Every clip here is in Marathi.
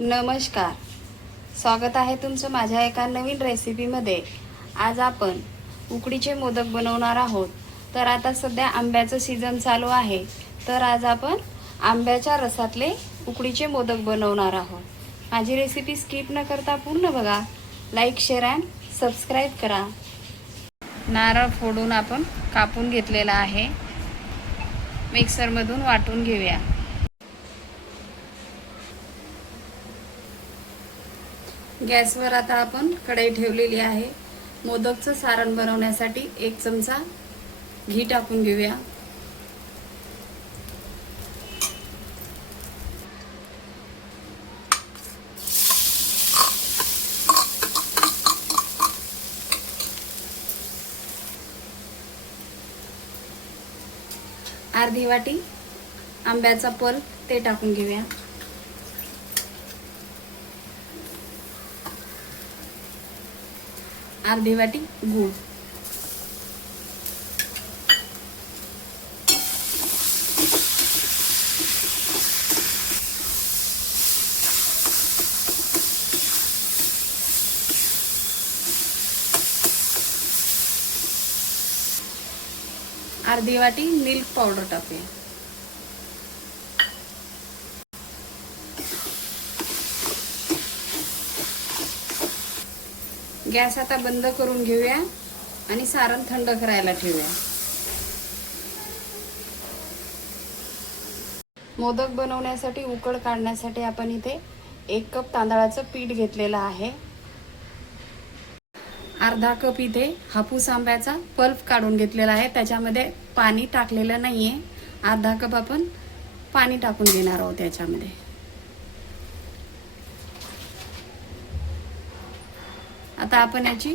नमस्कार. स्वागत आहे तुमचं माझ्या एका नवीन रेसिपीमध्ये. आज आपण उकडीचे मोदक बनवणार आहोत. तर आता सध्या आंब्याचं सीझन चालू आहे, तर आज आपण आंब्याच्या रसातले उकडीचे मोदक बनवणार आहोत. माझी रेसिपी स्किप न करता पूर्ण बघा. लाईक, शेअर अँड सबस्क्राईब करा. नारळ फोडून आपण कापून घेतलेला आहे. मिक्सरमधून वाटून घेऊया. गॅसवर आता आपण कढई ठेवलेली आहे. मोदकचं सारण बनवण्यासाठी 1 चमचा घी टाकून घेऊया. अर्धी वाटी आंब्याचा पल्प ते टाकून घेऊया. अर्धी वाटी गूळ, अर्धी वाटी मिल्क पावडर टाकूया. गॅस आता बंद करून घेऊया आणि सारण थंड करायला ठेवूया. मोदक बनवण्यासाठी उकड काढण्यासाठी आपण इथे 1 कप तांदळाचं पीठ घेतलेलं आहे. अर्धा कप इथे हापूस आंब्याचा पल्प काढून घेतलेला आहे. त्याच्यामध्ये पाणी टाकलेलं नाहीये. अर्धा कप आपण पाणी टाकून घेणार आहोत त्याच्यामध्ये. आता आपण याची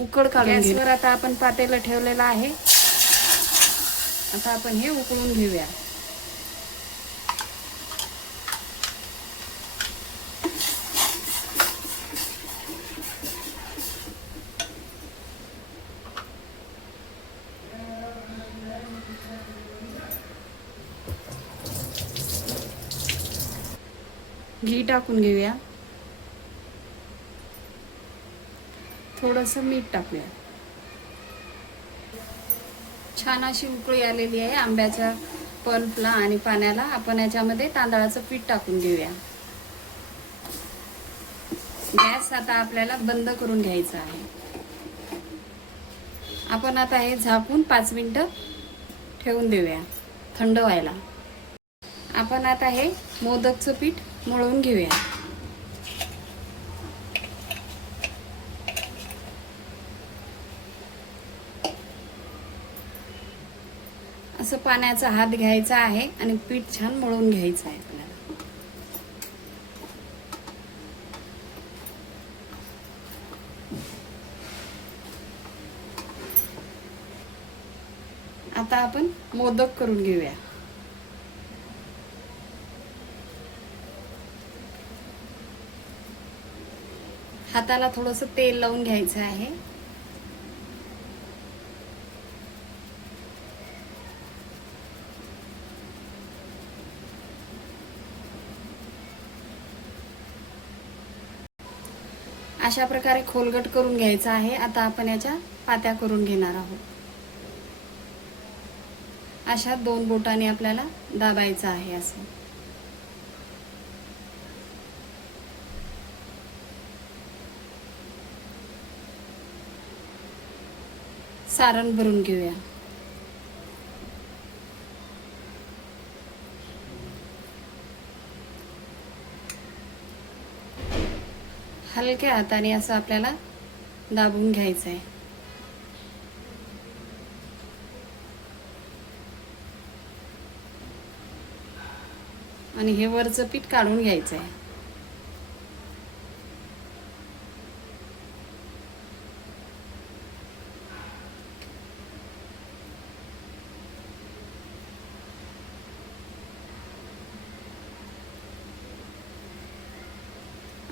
उकड काढून घेऊ. गॅसवर आता आपण पातेलं ठेवलेलं आहे. आता आपण हे उकळून घेऊया. घी टाकून घेऊया. थोडंसं मीठ टाकूया. छान अशी उकळी आलेली आहे आंब्याच्या पल्पला आणि पाण्याला. आपण याच्यामध्ये तांदळाचं पीठ टाकून घेऊया. गॅस आता आपल्याला बंद करून घ्यायचा आहे. आपण आता हे झाकून 5 मिनिटं ठेवून देऊया थंड व्हायला. आपण आता हे मोदकचं पीठ मळून घेऊया. असं पाण्याचा हात घ्यायचा आहे आणि पीठ छान मळून घ्यायचं आहे आपल्याला. आता आपण मोदक करून घेऊया. हाताला थोडंसं तेल लावून घ्यायचं आहे. अशा प्रकारे खोलगट करून घ्यायचा आहे. आता आपण याच्या पात्या करून घेणार आहोत. अशा 2 बोटांनी आपल्याला दाबायचं आहे. असं सारण भरून घेऊया. हलक्या हाताने असं आपल्याला दाबून घ्यायचं आहे. आणि हे वरचं पीठ काढून घ्यायचं आहे.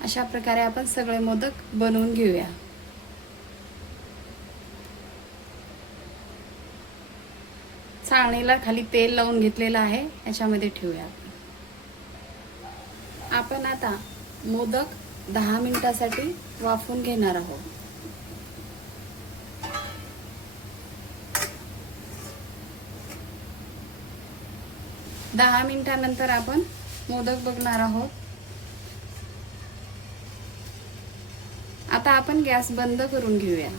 अशा प्रकारे आपण सगळे मोदक बनवून घेऊया. चाळणीला खाली तेल लावून घेतलेलं आहे, याच्यामध्ये ठेवूया. आपण आता मोदक 10 मिनिटासाठी वाफवून घेणार आहोत. दहा मिनिटानंतर आपण मोदक बघणार आहोत. आता आपण गॅस बंद करून घेऊया.